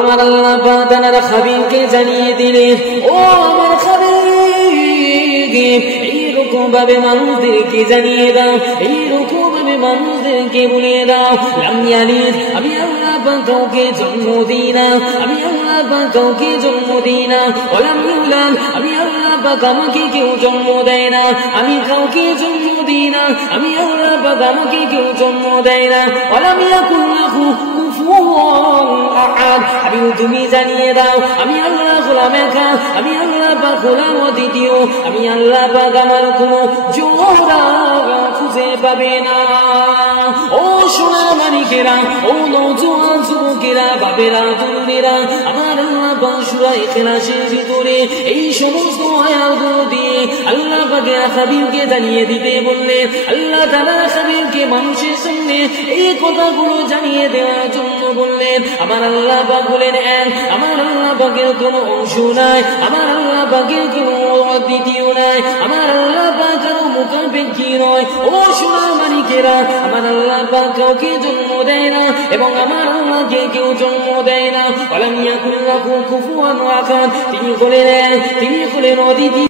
আমার আল্লাহ পাক তার খবীরকে জানিয়ে দিলেন, ও আমার খবীর, এইরকম ভাবে মানুষদেরকে জানিয়ে দাও, এইরকম ভাবে মানুষদেরকে বলে দাও, লাম ইয়ালিদ, আমি আল্লাহ পাক কাউকে জন্ম দিই না, আমি আল্লাহ পাক কাউকে জন্ম দিই না, ওয়ালাম ইউলাদ, আমি আল্লাহ পাক আমাকে কেউ জন্ম দেয় না, আমি কাউকে জন্ম দিই না, আমি আল্লাহ পাক আমাকে কেউ জন্ম দেয় না, ওয়ালাম ইয়াকুল লাহু কুফুওয়ান আহাদ, আমি তুমি জানিয়ে দাও, আমি আল্লাহ গোলাম একা, আমি আল্লাহ পাক গোলাম অদ্বিতীয়, আমি আল্লাহ পাক আমার কোনো জোড়া খুঁজে পাবে না। ও সোনার মানিকেরা, ও নওজোয়ান যুবকেরা, বাবেরা, তরুণেরা, আমার আল্লাহ পাক সূরা ইখলাসের ভিতরে এই সমস্ত আয়াতগুলো দিয়ে আল্লাহ পাকের খবীরকে জানিয়ে দিতে বললেন। আল্লাহ তাআলা খবীরকে মানুষের সামনে এই কথাগুলো জানিয়ে দেওয়ার জন্য বললেন। আমার আল্লাহ পাক বলেন, আমার আল্লাহ পাকের কোনো অংশ নাই, আমার আল্লাহ পাকের কোনো অদ্বিতীয় নাই, আমার আল্লাহ পাক কারো মুখাপেক্ষী নয়। ও সোনার মানিকেরা, আমার আল্লাহ পাক কাউকে জন্ম দেয় না এবং আমার আল্লাহকে কেউ জন্ম দেয় না। ওয়ালাম ইয়াকুল লাহু কুফুওয়ান আহাদ, তিনি হলেন অদ্বিতীয়।